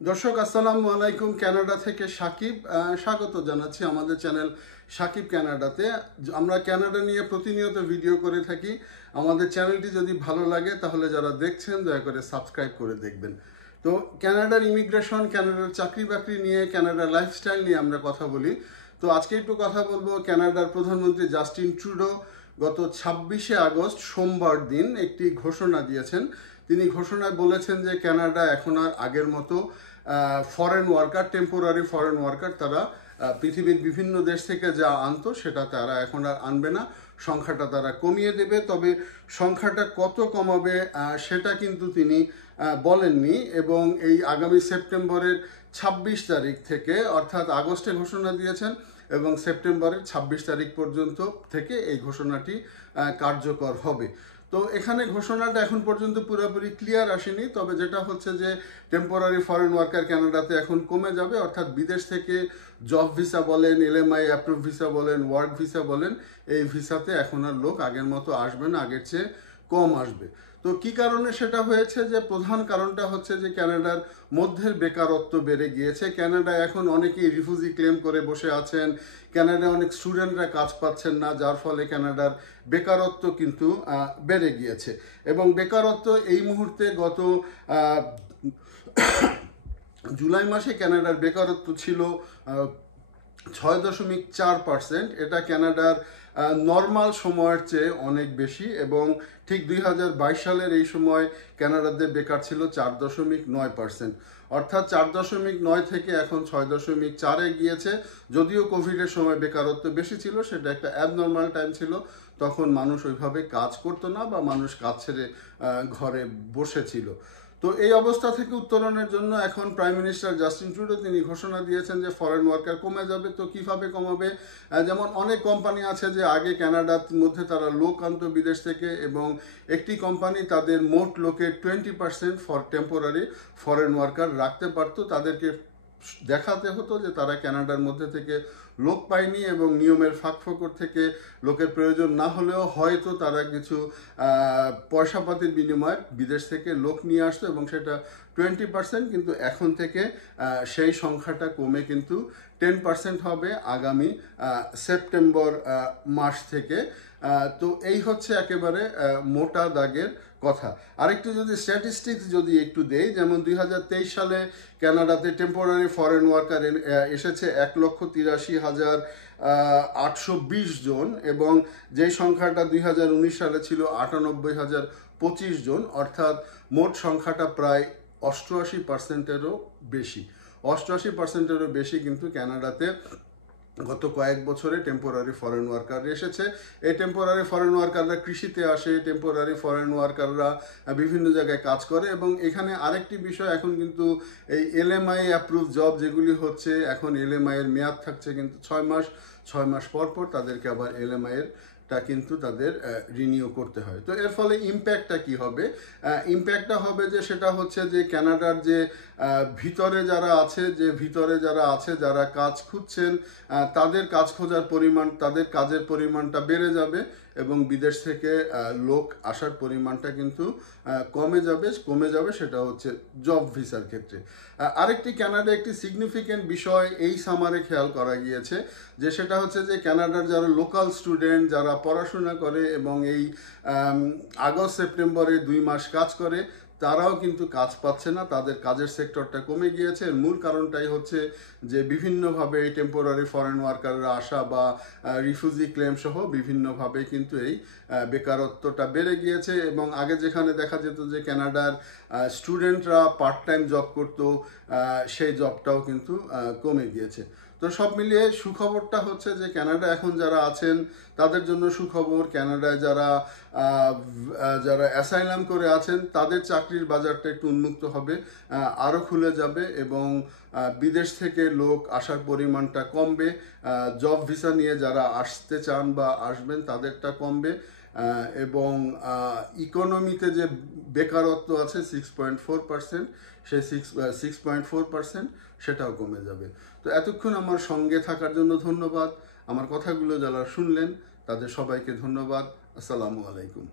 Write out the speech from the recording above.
দর্শক আসসালামু আলাইকুম। কানাডা থেকে সাকিব স্বাগত জানাচ্ছি আমাদের চ্যানেল সাকিব কানাডাতে। আমরা কানাডা নিয়ে প্রতিনিয়ত ভিডিও করে থাকি। আমাদের চ্যানেলটি যদি ভালো লাগে তাহলে যারা দেখছেন দয়া করে সাবস্ক্রাইব করে দেখবেন। তো কানাডার ইমিগ্রেশন, কানাডার চাকরি বাকরি নিয়ে, কানাডার লাইফস্টাইল নিয়ে আমরা কথা বলি। তো আজকে একটু কথা বলবো কানাডার প্রধানমন্ত্রী জাস্টিন ট্রুডো গত 26শে আগস্ট সোমবার দিন একটি ঘোষণা দিয়েছেন। তিনি ঘোষণায় বলেছেন যে কানাডা এখন আর আগের মতো foreign worker, temporary foreign worker তারা পৃথিবীর বিভিন্ন দেশ থেকে যা আনতো সেটা তারা এখন আর আনবে না, সংখ্যাটা তারা কমিয়ে দেবে। তবে সংখ্যাটা কত কমাবে সেটা কিন্তু তিনি বলেননি। এবং এই আগামী সেপ্টেম্বরের 26 তারিখ থেকে, অর্থাৎ আগস্টে ঘোষণা দিয়েছেন এবং সেপ্টেম্বরের 26 তারিখ পর্যন্ত থেকে এই ঘোষণাটি কার্যকর হবে। তো এখানে ঘোষণাটা এখন পর্যন্ত পুরোপুরি ক্লিয়ার আসেনি, তবে যেটা হচ্ছে যে টেম্পোরারি ফরেন ওয়ার্কার কানাডাতে এখন কমে যাবে, অর্থাৎ বিদেশ থেকে জব ভিসা বলেন, এলএমআই অ্যাপ্রুভ ভিসা বলেন, ওয়ার্ক ভিসা বলেন, এই ভিসাতে এখন আর লোক আগের মতো আসবে না, আগের চেয়ে কম আসবে। তো কি কারণে সেটা হয়েছে, যে প্রধান কারণটা হচ্ছে যে কানাডার মধ্যের বেকারত্ব বেড়ে গিয়েছে। কানাডায় এখন অনেকেই রিফিউজি ক্লেম করে বসে আছেন, কানাডায় অনেক স্টুডেন্টরা কাজ পাচ্ছেন না, যার ফলে কানাডার বেকারত্ব কিন্তু বেড়ে গিয়েছে। এবং বেকারত্ব এই মুহূর্তে গত জুলাই মাসে কানাডার বেকারত্ব ছিল 6.4%। এটা কানাডার নর্মাল সময়ের চেয়ে অনেক বেশি। এবং ঠিক 2022 সালের এই সময় কানাডাতে বেকার ছিল 4.9%। অর্থাৎ 4.9 থেকে এখন 6.4-এ গিয়েছে। যদিও কোভিডের সময় বেকারত্ব বেশি ছিল, সেটা একটা অ্যাবনর্মাল টাইম ছিল, তখন মানুষ ওইভাবে কাজ করতো না বা মানুষ কাজ ছেড়ে ঘরে বসেছিল। তো এই অবস্থা থেকে উত্তরণের জন্য এখন প্রাইম মিনিস্টার জাস্টিন ট্রুডো তিনি ঘোষণা দিয়েছেন যে ফরেন ওয়ার্কার কমে যাবে। তো কিভাবে কমাবে? যেমন অনেক কোম্পানি আছে যে আগে কানাডার মধ্যে তারা লোক আনতো বিদেশ থেকে, এবং একটি কোম্পানি তাদের মোট লোকের 20% ফর টেম্পোরারি ফরেন ওয়ার্কার রাখতে পারতো। তাদেরকে দেখাতে হতো যে তারা কানাডার মধ্যে থেকে লোক পায়নি, এবং নিয়মের ফাঁকফোকর থেকে লোকের প্রয়োজন না হলেও হয়তো তারা কিছু পয়সাপাতির বিনিময়ে বিদেশ থেকে লোক নিয়ে আসতো, এবং সেটা 20%। কিন্তু এখন থেকে সেই সংখ্যাটা কমে কিন্তু 10% হবে আগামী সেপ্টেম্বর মাস থেকে। তো এই হচ্ছে একেবারে মোটা দাগের কথা। আরেকটু যদি স্ট্যাটিস্টিক্স যদি একটু দেই, যেমন 2023 সালে কানাডাতে টেম্পোরারি ফরেন ওয়ার্কার এসেছে 1,83,820 জন, এবং যেই সংখ্যাটা 2019 সালে ছিল 98,025 জন, অর্থাৎ মোট সংখ্যাটা প্রায় 88%-এরও বেশি। 88%-এরও বেশি কিন্তু কানাডাতে গত কয়েক বছরে টেম্পোরারি ফরেন ওয়ার্কার এসেছে। এই টেম্পোরারি ফরেন ওয়ার্কাররা কৃষিতে আসে, টেম্পোরারি ফরেন ওয়ার্কাররা বিভিন্ন জায়গায় কাজ করে। এবং এখানে আরেকটি বিষয়, এখন কিন্তু এই এলএমআই অ্যাপ্রুভ জব যেগুলি হচ্ছে, এখন এলএমআই এর মেয়াদ থাকছে কিন্তু 6 মাস পর পর তাদেরকে আবার এলএমআই এর কিন্তু তাদের রিনিউ করতে হয়। তো এর ফলে ইম্প্যাক্টটা কি হবে? ইম্প্যাক্টটা হবে যে সেটা হচ্ছে যে কানাডার যে ভিতরে যারা আছে যারা কাজ খুঁজছেন, তাদের কাজ খোঁজার পরিমাণ, তাদের কাজের পরিমাণটা বেড়ে যাবে, এবং বিদেশ থেকে লোক আসার পরিমাণটা কিন্তু কমে যাবে। সেটা হচ্ছে জব ভিসার ক্ষেত্রে। আরেকটি কানাডা একটি সিগনিফিক্যান্ট বিষয় এই সামারে খেয়াল করা গিয়েছে, যে সেটা হচ্ছে যে কানাডার যারা লোকাল স্টুডেন্ট, যারা পড়াশোনা করে এবং এই আগস্ট সেপ্টেম্বরে 2 মাস কাজ করে, তারাও কিন্তু কাজ পাচ্ছে না, তাদের কাজের সেক্টরটা কমে গিয়েছে। মূল কারণটাই হচ্ছে যে বিভিন্নভাবে এই টেম্পোরারি ফরেন ওয়ার্কাররা আসা বা রিফিউজি ক্লেম সহ বিভিন্নভাবে কিন্তু এই বেকারত্বটা বেড়ে গিয়েছে। এবং আগে যেখানে দেখা যেত যে কানাডার স্টুডেন্টরা পার্ট টাইম জব করতো, সেই জবটাও কিন্তু কমে গিয়েছে। তো সব মিলিয়ে সুখবরটা হচ্ছে যে কানাডা এখন যারা আছেন তাদের জন্য সুখবর। কানাডায় যারা অ্যাসাইলাম করে আছেন তাদের চাকরির বাজারটা একটু উন্মুক্ত হবে, আরও খুলে যাবে, এবং বিদেশ থেকে লোক আসার পরিমাণটা কমবে। জব ভিসা নিয়ে যারা আসতে চান বা আসবেন তাদেরটা কমবে, এবং ইকোনমিতে যে বেকারত্ব আছে 6.4%, সেই 6.4% সেটাও কমে যাবে। তো এতক্ষণ আমার সঙ্গে থাকার জন্য ধন্যবাদ। আমার কথাগুলো যারা শুনলেন তাদের সবাইকে ধন্যবাদ। আসসালামু আলাইকুম।